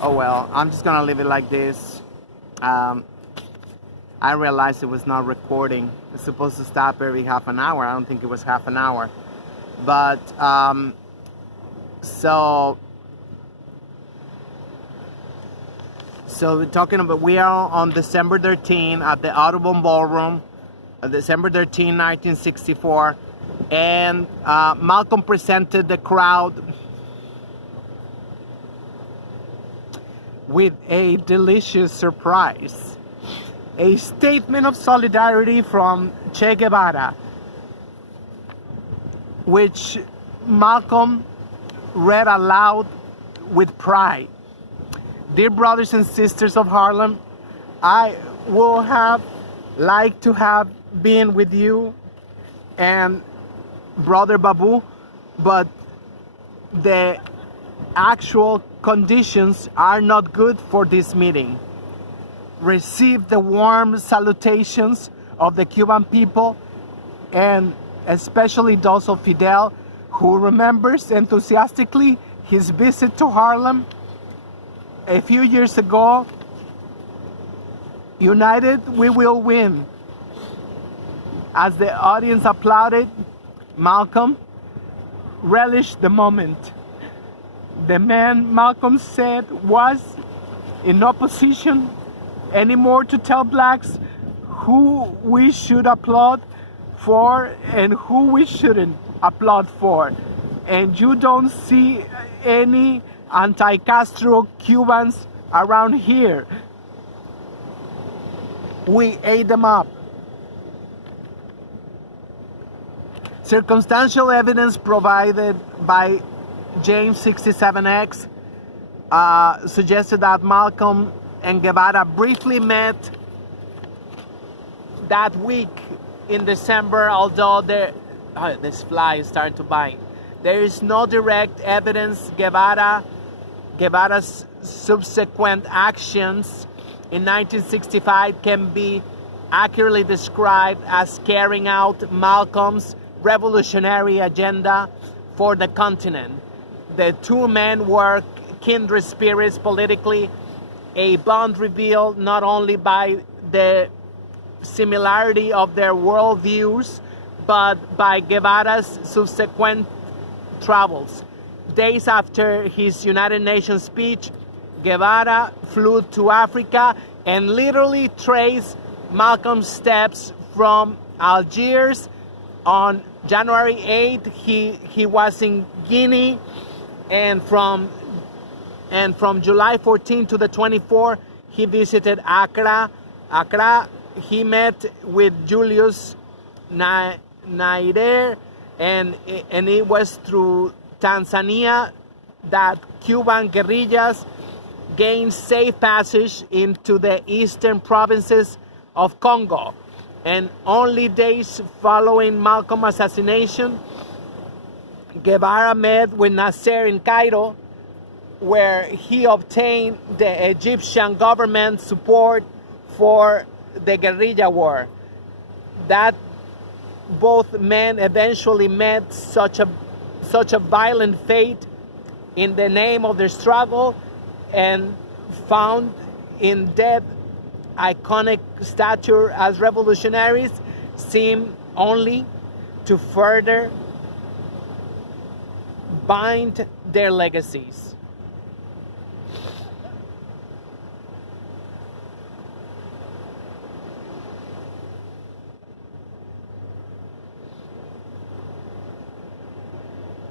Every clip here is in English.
Oh well, I'm just gonna leave it like this. Um, I realized it was not recording. It's supposed to stop every half an hour. I don't think it was half an hour. But so we're talking about, we are on December 13 at the Audubon Ballroom, December 13, 1964, and Malcolm presented the crowd with a delicious surprise. A statement of solidarity from Che Guevara, which Malcolm read aloud with pride. Dear brothers and sisters of Harlem, I will have liked to have been with you and Brother Babu, but the actual conditions are not good for this meeting. Receive the warm salutations of the Cuban people, and especially those of Fidel, who remembers enthusiastically his visit to Harlem a few years ago. United, we will win. As the audience applauded, Malcolm relished the moment. The man Malcolm said was in no position anymore to tell blacks who we should applaud for and who we shouldn't applaud for. And you don't see any anti-Castro Cubans around here. We ate them up. Circumstantial evidence provided by James 67X suggested that Malcolm and Guevara briefly met that week in December, although this fly is starting to bite. There is no direct evidence Guevara's subsequent actions in 1965 can be accurately described as carrying out Malcolm's revolutionary agenda for the continent. The two men were kindred spirits politically, a bond revealed not only by the similarity of their worldviews, but by Guevara's subsequent travels. Days after his United Nations speech, Guevara flew to Africa and literally traced Malcolm's steps from Algiers. On January 8th, he was in Guinea, and from July 14th to the 24th, he visited Accra. He met with Julius Nyerere, and it was through Tanzania that Cuban guerrillas gained safe passage into the eastern provinces of Congo. And only days following Malcolm's assassination, Guevara met with Nasser in Cairo, where he obtained the Egyptian government support for the guerrilla war. That both men eventually met such a violent fate in the name of their struggle, and found in death iconic stature as revolutionaries, seem only to further bind their legacies.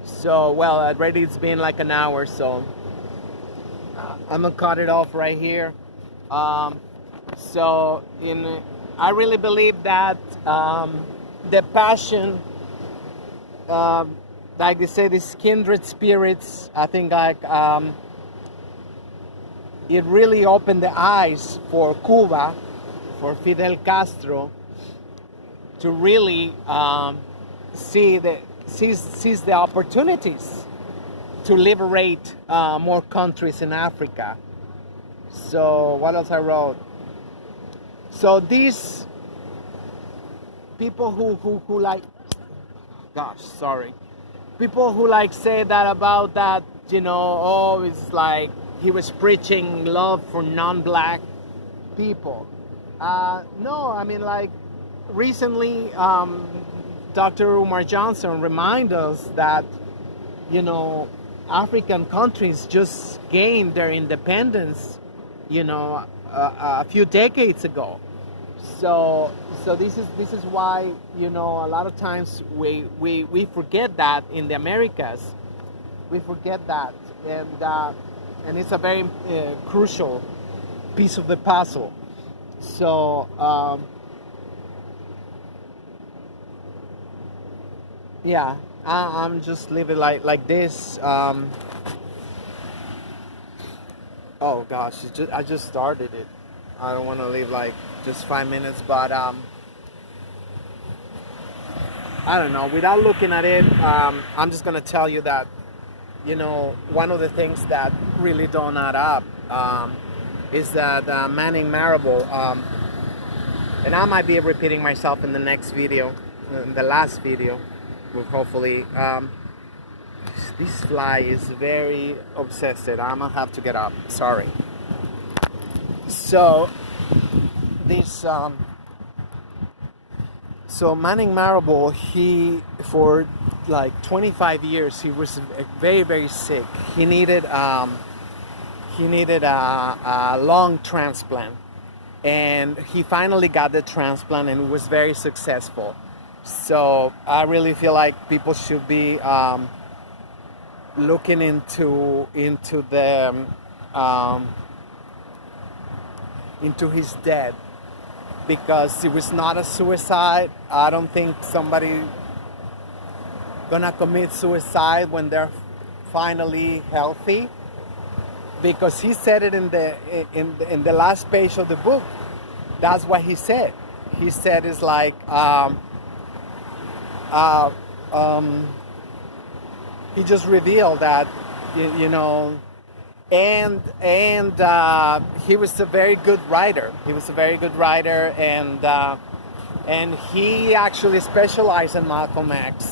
So, well, already it's been like an hour, so I'm gonna cut it off right here. I really believe that the passion, like they say, these kindred spirits, I think it really opened the eyes for Cuba, for Fidel Castro, to really seize the opportunities to liberate more countries in Africa. So what else I wrote? So these people who like, people who like say that about that, oh, it's like he was preaching love for non-black people. No, I mean, like, recently, Dr. Umar Johnson reminded us that, you know, African countries just gained their independence, you know, a few decades ago. So this is why, you know, a lot of times we forget that in the Americas. We forget that, and it's a very crucial piece of the puzzle. So yeah, I'm just leaving like this. Oh gosh, I just started it. I don't want to leave like just 5 minutes, but I don't know. Without looking at it, I'm just gonna tell you that, you know, one of the things that really don't add up is that Manning Marable, and I might be repeating myself in the next video, in the last video, will hopefully. This fly is very obsessed. I'm gonna have to get up. Sorry. So this so Manning Marable, he, for like 25 years, he was very, very sick. He needed a lung transplant, and he finally got the transplant, and it was very successful. So I really feel like people should be looking into his death, because it was not a suicide. I don't think somebody gonna commit suicide when they're finally healthy, because he said it in the last page of the book. That's what he said. He said it's like he just revealed that, you know, and he was a very good writer. He was a very good writer, and he actually specialized in Malcolm X.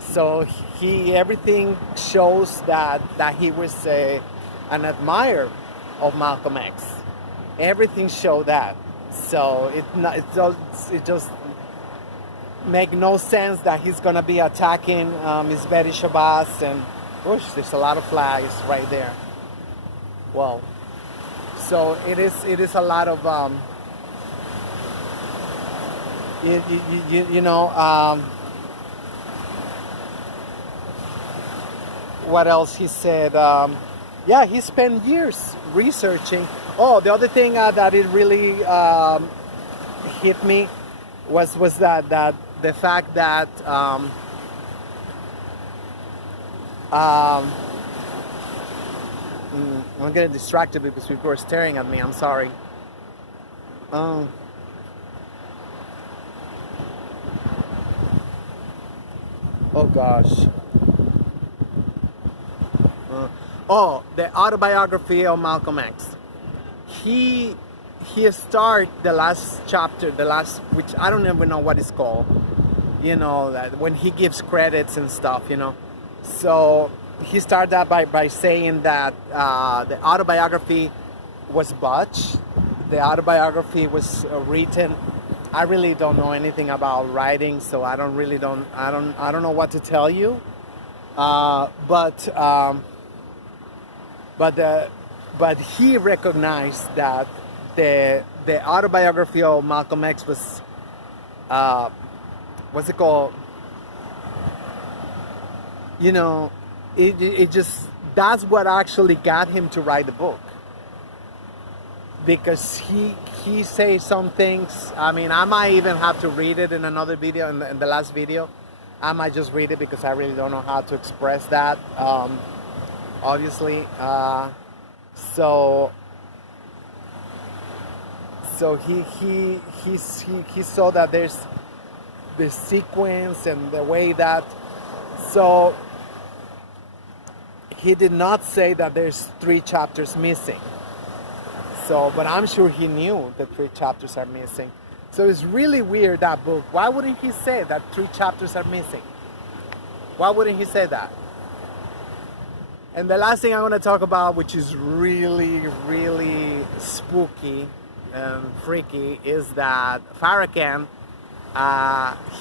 So he, everything shows that he was an admirer of Malcolm X. Everything showed that. So it just make no sense that he's gonna be attacking Miss Betty Shabazz, and gosh, there's a lot of flags right there. Well, so it is a lot of you know, what else he said? Yeah, he spent years researching. Oh, the other thing that it really hit me was that the fact that I'm getting distracted because people are staring at me. I'm sorry. Oh gosh. The autobiography of Malcolm X. He started the last chapter, which I don't even know what it's called. You know, that when he gives credits and stuff, you know. So he started that by saying that the autobiography was botched. The autobiography was written. I really don't know anything about writing, so I don't know what to tell you. But he recognized that the autobiography of Malcolm X was what's it called? You know, it just, that's what actually got him to write the book, because he says some things. I mean, I might even have to read it in another video, in the last video. I might just read it because I really don't know how to express that. Obviously, so he saw that there's the sequence and the way that, so he did not say that there's 3 chapters missing. So, but I'm sure he knew that 3 chapters are missing. So it's really weird, that book. Why wouldn't he say that 3 chapters are missing? Why wouldn't he say that? And the last thing I want to talk about, which is really, really spooky and freaky, is that Farrakhan,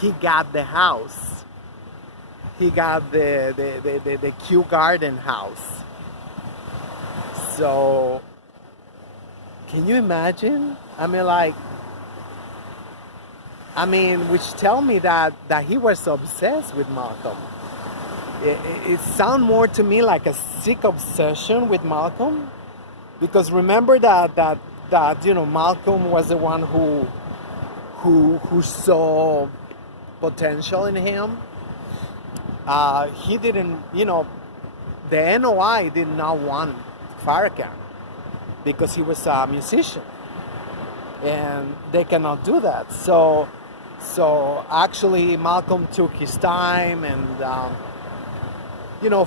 he got the house. He got the Kew Garden house. So, can you imagine? Which tell me that he was obsessed with Malcolm. It sounds more to me like a sick obsession with Malcolm, because remember that Malcolm was the one who saw potential in him. He didn't, the NOI did not want Farrakhan because he was a musician, and they cannot do that. So actually Malcolm took his time, and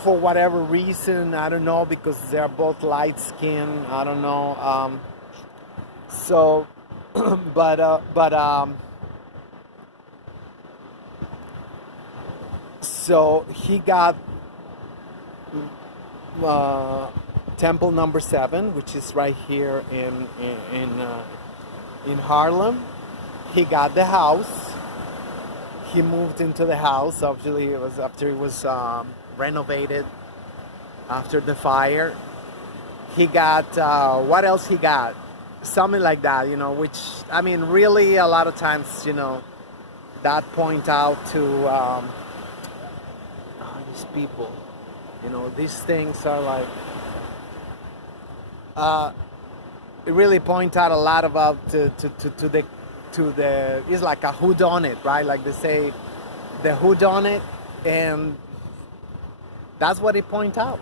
for whatever reason, I don't know, because they're both light skinned, I don't know. So he got Temple Number 7, which is right here in Harlem. He got the house. He moved into the house. Obviously, it was after it was renovated after the fire. He got what else he got? Something like that, which really a lot of times, that point out to these people. These things are like it really point out a lot about to the it's like a whodunit, right? Like they say, the whodunit, and that's what it point out.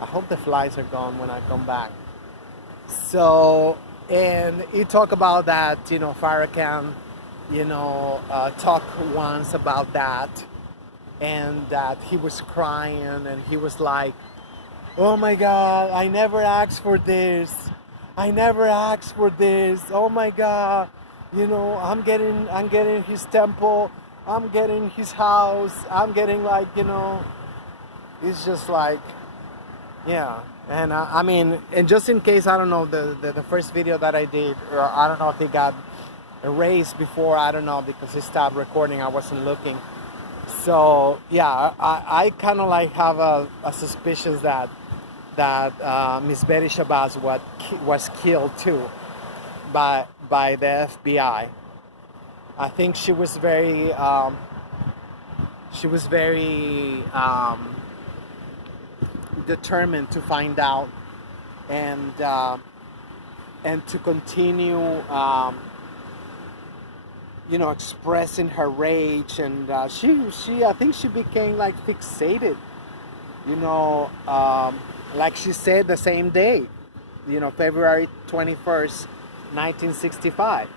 I hope the flies are gone when I come back. So, and he talk about that, Farrakhan, talk once about that, and that he was crying, and he was like, oh my God, I never asked for this. I never asked for this. Oh my God. I'm getting his temple. I'm getting his house. I'm getting it's just like, yeah. And and just in case, I don't know, the first video that I did, or I don't know if it got erased before, I don't know, because it stopped recording, I wasn't looking. So yeah, I kind of have a suspicion that Miss Betty Shabazz was killed too by the FBI. I think she was very determined to find out, and to continue expressing her rage, and she I think she became fixated, like she said the same day, February 21st, 1965,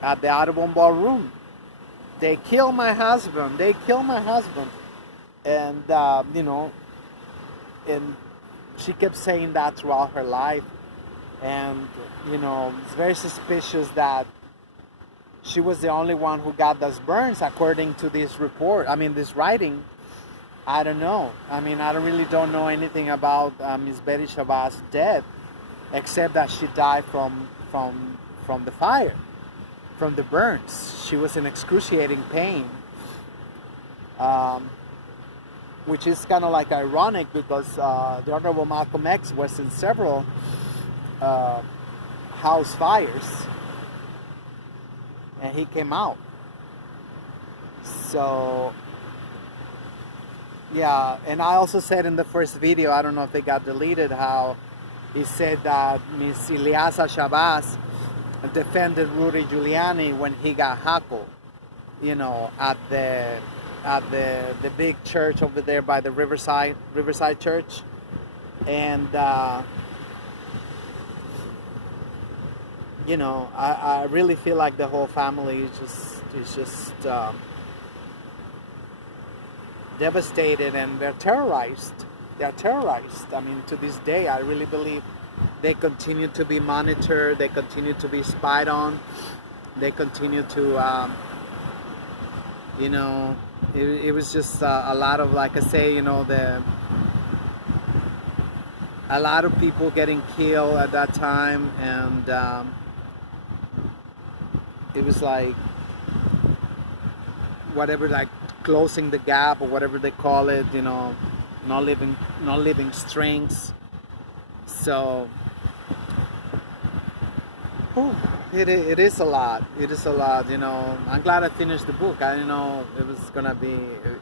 at the Audubon Ballroom. They killed my husband. And and she kept saying that throughout her life. And it's very suspicious that she was the only one who got those burns, according to this report. This writing. I don't know. I don't know anything about Miss Betty Shabazz's death, except that she died from the fire, from the burns. She was in excruciating pain, which is kind of ironic, because the Honorable Malcolm X was in several house fires, and he came out. So yeah, and I also said in the first video, I don't know if they got deleted, how he said that Miss Ileasa Shabazz defended Rudy Giuliani when he got hackled, at the big church over there by the Riverside Church, and I really feel like the whole family is just devastated, and they're terrorized. To this day, I really believe they continue to be monitored, they continue to be spied on, they continue to it was just a lot of, like I say, a lot of people getting killed at that time, and it was like whatever, like closing the gap or whatever they call it, you know, not living strings. So whew, it is a lot. It is a lot, you know. I'm glad I finished the book. I didn't know it was gonna be.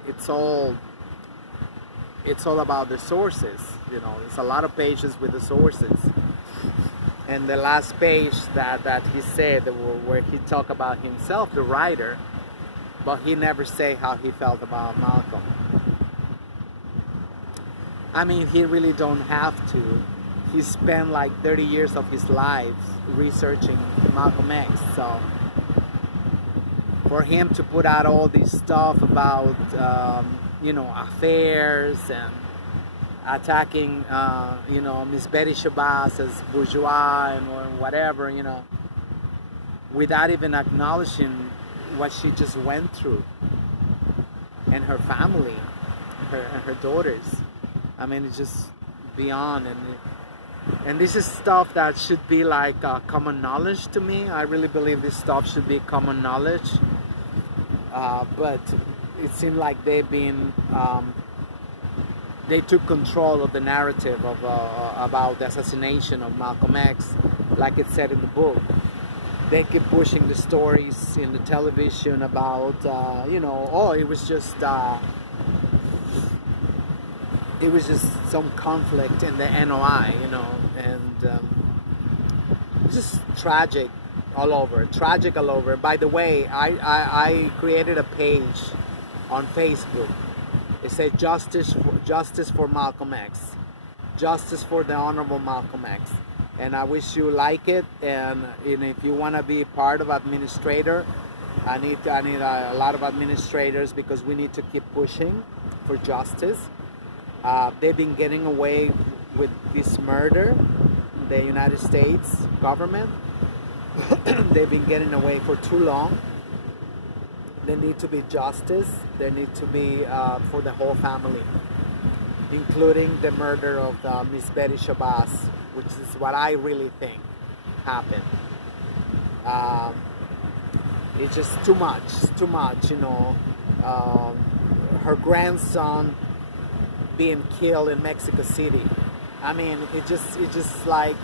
It's all about the sources, you know. It's a lot of pages with the sources. And the last page that he said, where he talked about himself, the writer, but he never say how he felt about Malcolm. I mean, he really don't have to. He spent like 30 years of his life researching Malcolm X, so for him to put out all this stuff about you know, affairs and attacking you know, Miss Betty Shabazz as bourgeois and whatever, you know, without even acknowledging what she just went through, and her family, her daughters. I mean, it's just beyond. And this is stuff that should be like common knowledge to me. I really believe this stuff should be common knowledge, but it seemed like they've been they took control of the narrative of about the assassination of Malcolm X, like it said in the book. They keep pushing the stories in the television about you know, oh, it was just some conflict in the NOI, you know, and it's just tragic all over. By the way, I created a page on Facebook. It said justice for Malcolm X, justice for the Honorable Malcolm X, and I wish you like it. And if you want to be part of administrator, I need a lot of administrators, because we need to keep pushing for justice. They've been getting away with this murder, the United States government. They've been getting away for too long. There need to be justice. There need to be for the whole family, including the murder of Miss Betty Shabazz, which is what I really think happened. It's just too much, you know. Her grandson being killed in Mexico City. I mean, it just like,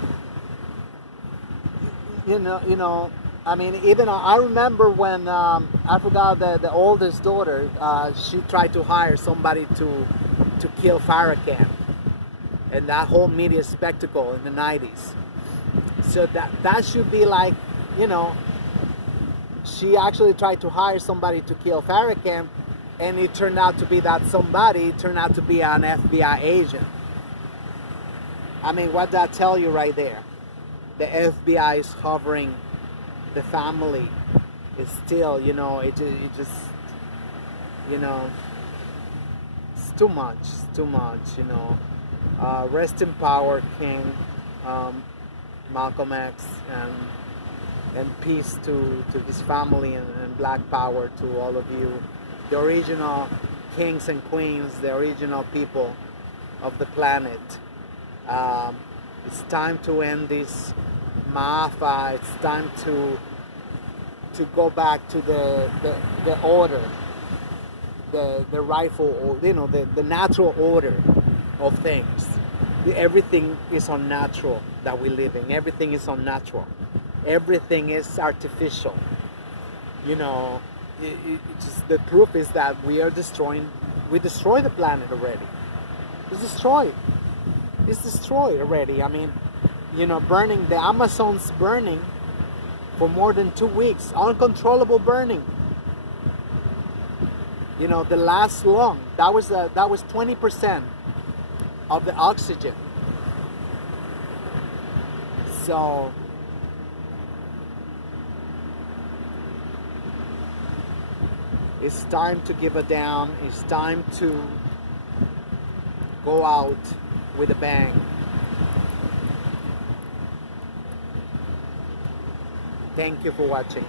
you know. I mean, even I remember when I forgot the oldest daughter. She tried to hire somebody to kill Farrakhan, and that whole media spectacle in the 90s. So that should be like, you know, she actually tried to hire somebody to kill Farrakhan, and it turned out to be that somebody turned out to be an FBI agent. I mean, what that tell you right there? The FBI is hovering the family. Is still, you know, it just, you know, it's too much, you know. Rest in power, King Malcolm X, and peace to his family, and black power to all of you, the original kings and queens, the original people of the planet. It's time to end this maafa. It's time to go back to the order, the rightful, you know, the natural order of things. Everything is unnatural that we live in. Everything is unnatural. Everything is artificial. You know, it just, the proof is that we destroy the planet already. It's destroyed. It's destroyed already. I mean, you know, burning, the Amazon's burning for more than 2 weeks. Uncontrollable burning. You know, the last lung, that was 20% of the oxygen. So it's time to give it down. It's time to go out with a bang. Thank you for watching.